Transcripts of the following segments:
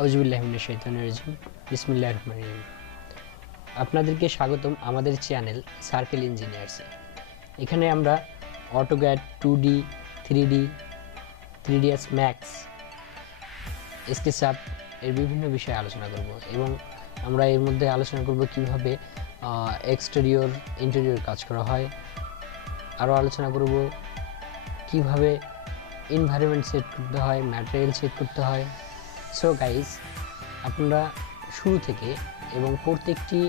আউযুবিল্লাহি মিনাশ শাইতানির রাজিম। বিসমিল্লাহির রহমানির রহিম। আপনাদেরকে স্বাগতম আমাদের চ্যানেল সার্কেল ইঞ্জিনিয়ার্সে। এখানে আমরা AutoCAD 2D, 3D, 3ds max, SketchUp এর বিভিন্ন বিষয়ে আলোচনা করব এবং আমরা এর মধ্যে আলোচনা করব কিভাবে এক্সটেরিয়র ইন্টেরিয়র কাজ করা হয়। আরও আলোচনা করব কিভাবে এনভায়রনমেন্ট সেট করতে হয়, ম্যাটেরিয়াল সেট করতে হয়। সো গাইজ, আপনারা শুরু থেকে এবং প্রত্যেকটি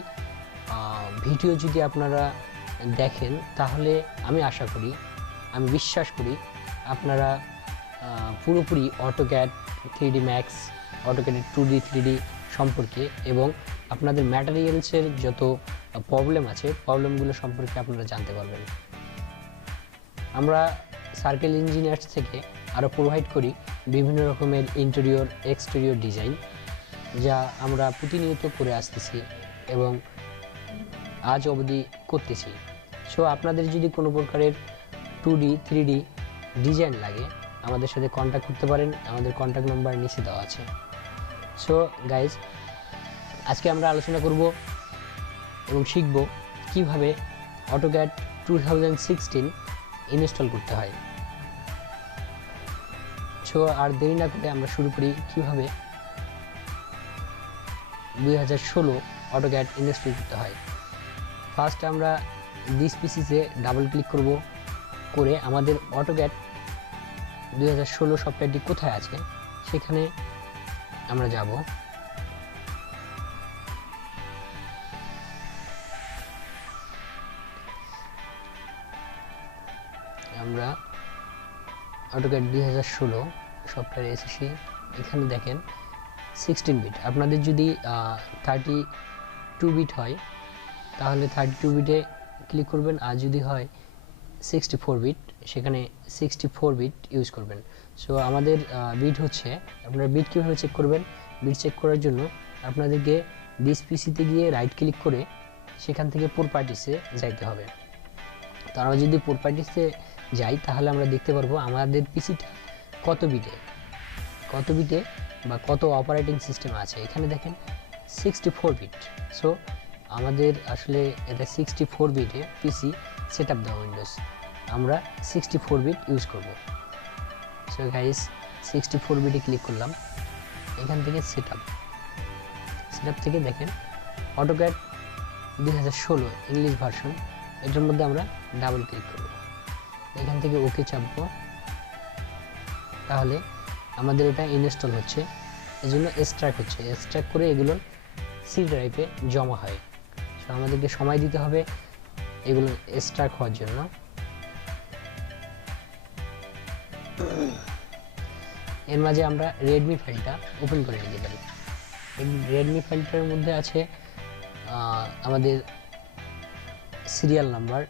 ভিডিও যদি আপনারা দেখেন তাহলে আমি আশা করি, আমি বিশ্বাস করি আপনারা পুরোপুরি AutoCAD 3D max, অটোক্যাডের 2D 3D সম্পর্কে এবং আপনাদের ম্যাটেরিয়ালসের যত প্রবলেম আছে প্রবলেমগুলো সম্পর্কে আপনারা জানতে পারবেন। আমরা সার্কেল ইঞ্জিনিয়ার্স থেকে আরও প্রোভাইড করি বিভিন্ন রকমের ইন্টেরিয়র এক্সটেরিয়র ডিজাইন, যা আমরা প্রতিনিয়ত করে আসতেছি এবং আজ অবধি করতেছি। সো আপনাদের যদি কোনো প্রকারের 2D 3D ডিজাইন লাগে আমাদের সাথে কন্ট্যাক্ট করতে পারেন, আমাদের কন্ট্যাক্ট নাম্বার নিচে দেওয়া আছে। সো গাইজ, আজকে আমরা আলোচনা করব এবং শিখব কিভাবে অটোক্যাড 2016 ইনস্টল করতে হয়। সো আর দেরি না করে আমরা শুরু করি কিভাবে 2016 অটোক্যাড ইনস্টল করতে হয়। ফার্স্ট আমরা দিস পিসিতে ডাবল ক্লিক করব, করে আমাদের অটোক্যাড 2016 সফটওয়্যারটি কোথায় আছে সেখানে আমরা যাব। আমরা অটোক্যাড 2016 সফটওয়্যারে এসেছি। এখানে দেখেন 16 বিট। আপনাদের যদি 32 বিট হয় তাহলে 32 বিটে ক্লিক করবেন, আর যদি হয় 64 বিট সেখানে 64 বিট ইউজ করবেন। সো আমাদের বিট হচ্ছে, আপনারা বিট কীভাবে চেক করবেন? বিট চেক করার জন্য আপনাদেরকে দিস পিসিতে গিয়ে রাইট ক্লিক করে সেখান থেকে প্রপার্টিসে যাইতে হবে। তো আমরা যদি প্রপার্টিসে যাই তাহলে আমরা দেখতে পারবো আমাদের পিসিটা কত বিটে বা কত অপারেটিং সিস্টেম আছে। এখানে দেখেন 64 বিট। সো আমাদের আসলে এটা 64 বিটে পিসি সেট আপ দেওয়া উইন্ডোজ, আমরা 64 বিট ইউজ করব। সো গাইস, 64 বিটে ক্লিক করলাম, এখান থেকে সেট আপ থেকে দেখেন অটোক্যাড 2016 ইংলিশ ভার্সন, এটার মধ্যে আমরা ডাবল ক্লিক করব, এখান থেকে ওকে চাপবো, তাহলে আমাদের এটা ইনস্টল হচ্ছে। এজন্য এক্সট্রাক্ট হচ্ছে, এক্সট্রাক্ট করে এগুলো সি ড্রাইভে জমা হয়। সো আমাদেরকে সময় দিতে হবে এগুলো এক্সট্রাক্ট হওয়ার জন্য। এর মাঝে আমরা রেডমি ফাইলটা ওপেন করে নিতে পারি। রেডমি ফাইলটার মধ্যে আছে আমাদের সিরিয়াল নাম্বার,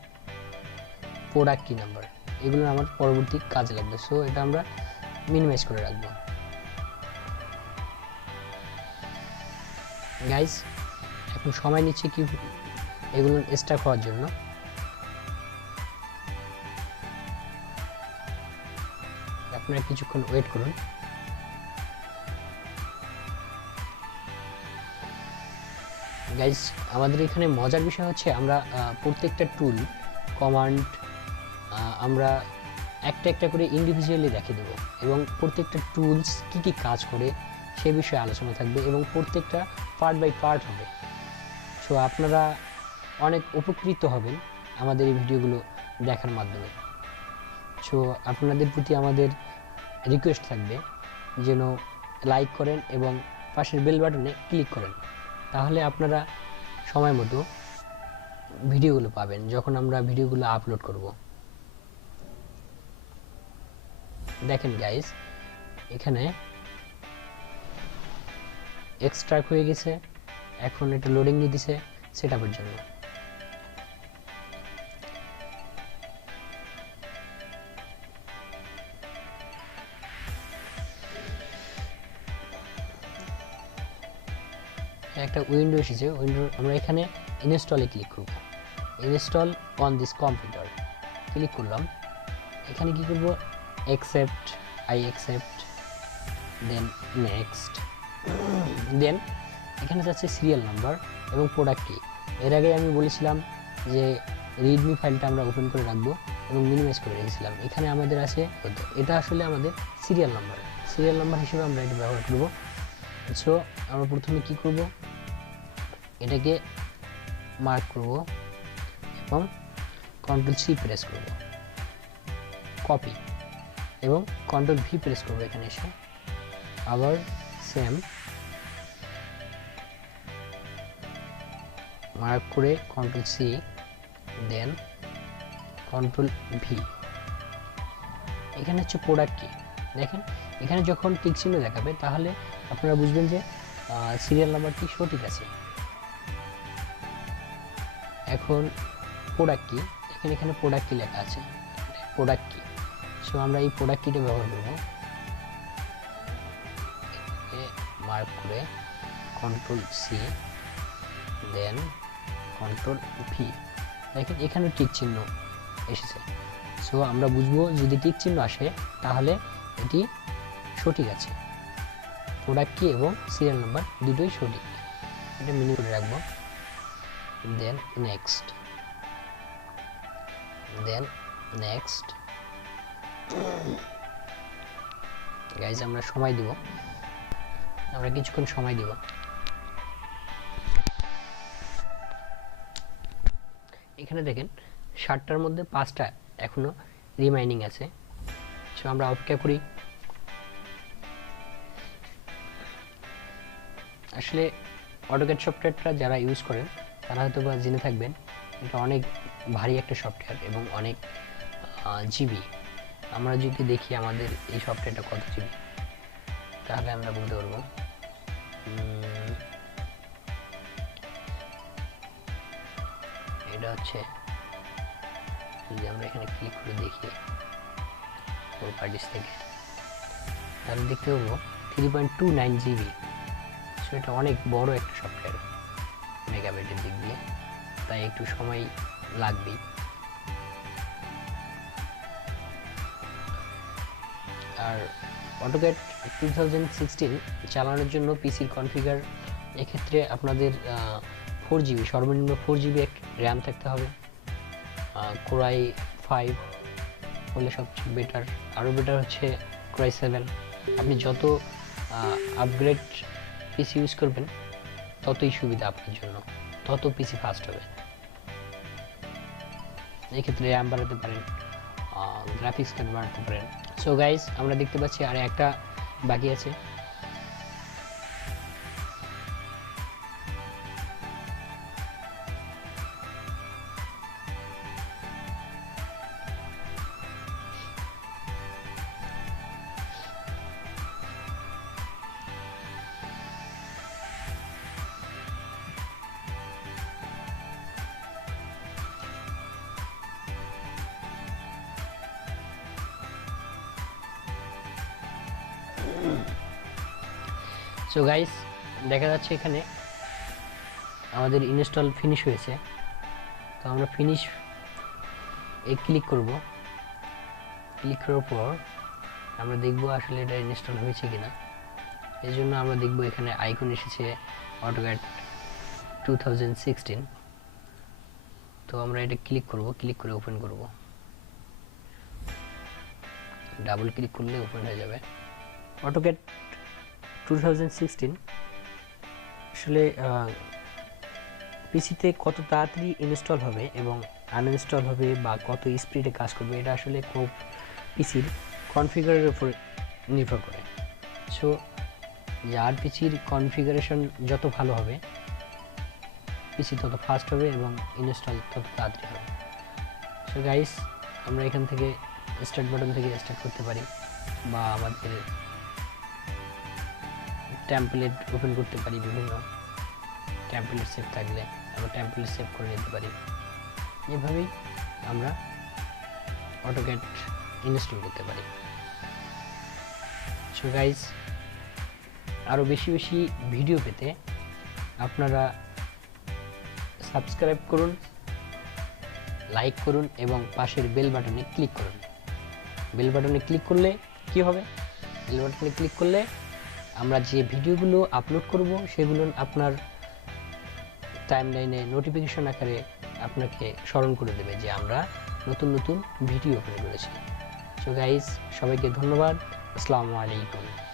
প্রোডাক্ট কি নাম্বার, এগুলো আমার পরবর্তী কাজে লাগবে। সো এটা আমরা মিনিমাইজ করে রাখবো। গাইজ, এখন সময় নিচ্ছে কি এগুলো স্টার্ট হওয়ার জন্য। আপনারা কিছুক্ষণ ওয়েট করুন। গাইজ, আমাদের এখানে মজার বিষয় হচ্ছে আমরা প্রত্যেকটা টুল কমান্ড আমরা একটা একটা করে ইন্ডিভিজুয়ালি দেখিয়ে দেবো এবং প্রত্যেকটা টুলস কী কী কাজ করে সে বিষয়ে আলোচনা থাকবে এবং প্রত্যেকটা পার্ট বাই পার্ট হবে। সো আপনারা অনেক উপকৃত হবেন আমাদের এই ভিডিওগুলো দেখার মাধ্যমে। সো আপনাদের প্রতি আমাদের রিকোয়েস্ট থাকবে যেন লাইক করেন এবং পাশের বেল বাটনে ক্লিক করেন, তাহলে আপনারা সময় মতো ভিডিওগুলো পাবেন যখন আমরা ভিডিওগুলো আপলোড করব। দেখেন গাইজ, এখানে এক্সট্রাক্ট হয়ে গেছে, এখন এটা লোডিং নিতেছে সেটআপের জন্য। একটা উইন্ডো এসেছে, উইন্ডো আমরা এখানে ইনস্টলে ক্লিক করব। Install on this computer click করলাম, এখানে কি করব, accept, I accept, then next, দেন এখানে যাচ্ছে সিরিয়াল নাম্বার এবং প্রোডাক্ট কি। এর আগে আমি বলেছিলাম যে রিডমি ফাইলটা আমরা ওপেন করে রাখবো এবং মিনিমাইজ করে রেখেছিলাম। এখানে আমাদের আছে, এটা আসলে আমাদের সিরিয়াল নাম্বার হিসেবে আমরা এটা ব্যবহার করব। সো আমরা প্রথমে কি করব, এটাকে মার্ক করব এবং কন্ট্রোল সি প্রেস করব, কপি, এবং কন্ট্রোল ভি প্রেস করব এখানে এসে, আবার সেম মার্ক করে কন্ট্রোল সি, দেন কন্ট্রোল ভি। এখানে হচ্ছে প্রোডাক্ট কি। দেখেন এখানে যখন টিক চিহ্ন দেখাবে তাহলে আপনারা বুঝবেন যে সিরিয়াল নাম্বারটি সঠিক আছে। এখন প্রোডাক্ট কি, এখানে প্রোডাক্ট কি লেখা আছে, প্রোডাক্ট কি। সো আমরা এই প্রোডাক্ট কিটা ব্যবহার করব, মার্ক করে কন্ট্রোল সি, দেন কন্ট্রোল ভি। দেখেন এখানে টিক চিহ্ন এসেছে। সো আমরা বুঝবো যদি টিক চিহ্ন আসে তাহলে এটি সঠিক আছে, প্রোডাক্ট কি এবং সিরিয়াল নাম্বার দুটোই সঠিক। এটা মিনি করে রাখবো, দেন নেক্সট, গাইজ আমরা সময় দিব, আমরা কিছুক্ষণ সময় দিব। এখানে দেখেন 60টার মধ্যে 5টা এখনো রিমাইনিং আছে। সো আমরা অপেক্ষা করি। আসলে অটোক্যাড সফটওয়্যারটা যারা ইউজ করেন তারা হয়তো বা জেনে থাকবেন এটা অনেক ভারী একটা সফটওয়্যার এবং অনেক জিবি। আমরা যদি দেখি আমাদের এই সফটওয়্যারটা কত জিবি তাহলে আমরা বলতে পারবো এটা হচ্ছে, যদি আমরা এখানে ক্লিক করে দেখি প্রপার্টিস থেকে তাহলে দেখতে পাবো 3.29 জিবি। সো এটা অনেক বড় একটা সফটওয়্যার মেগাবাইটের দিক দিয়ে, তাই একটু সময় লাগবেই। আর AutoCAD 2016 চালানোর জন্য পিসির কনফিগার এক্ষেত্রে আপনাদের 4GB, সর্বনিম্ন 4GB র্যাম থাকতে হবে। কোরাই 5 হলে সবচেয়ে বেটার, আরও বেটার হচ্ছে কোরাই 7। আপনি যত আপগ্রেড পিসি ইউজ করবেন ততই সুবিধা আপনার জন্য, তত পিসি ফাস্ট হবে। এক্ষেত্রে র্যাম বাড়াতে পারেন, গ্রাফিক্স কার্ড বাড়াতে পারেন। সো গাইজ আমরা দেখতে পাচ্ছি আর একটা বাকি আছে। সো গাইস দেখা যাচ্ছে এখানে আমাদের ইনস্টল ফিনিশ হয়েছে। তো আমরা ফিনিশ ক্লিক করব, ক্লিক করার পর আমরা দেখব আসলে এটা ইনস্টল হয়েছে কিনা। এই জন্য আমরা দেখব এখানে আইকন এসেছে AutoCAD 2016। তো আমরা এটা ক্লিক করব, ক্লিক করে ওপেন করব, ডাবল ক্লিক করলে ওপেন হয়ে যাবে AutoCAD 2016। আসলে পিসিতে কত তাড়াতাড়ি ইনস্টল হবে এবং আনইনস্টল হবে বা কত স্পিডে কাজ করবে এটা আসলে খুব পিসির কনফিগারের উপর নির্ভর করে। সো যার পিসির কনফিগারেশন যত ভালো হবে পিসি তত ফাস্ট হবে এবং ইনস্টল তত তাড়াতাড়ি হবে। সো গাইস আমরা এখান থেকে স্টার্ট বাটন থেকে স্টার্ট করতে পারি বা আমাদের টেমপ্লেট ওপেন করতে পারি, বিভিন্ন টেমপ্লেট সেভ থাকলে আমরা টেমপ্লেট সেভ করে নিতে পারি। এভাবেই আমরা AutoCAD ইনস্টল করতে পারি। সো গাইজ আরও বেশি বেশি ভিডিও পেতে আপনারা সাবস্ক্রাইব করুন, লাইক করুন এবং পাশের বেল বাটনে ক্লিক করুন। বেল বাটনে ক্লিক করলে কি হবে, বেল বাটনে ক্লিক করলে আমরা যে ভিডিওগুলো আপলোড করব সেগুলো আপনার টাইমলাইনে নোটিফিকেশন আকারে আপনাকে স্মরণ করে দেবে যে আমরা নতুন নতুন ভিডিও আপলোড করেছি। সো গাইস, সবাইকে ধন্যবাদ। আসসালামু আলাইকুম।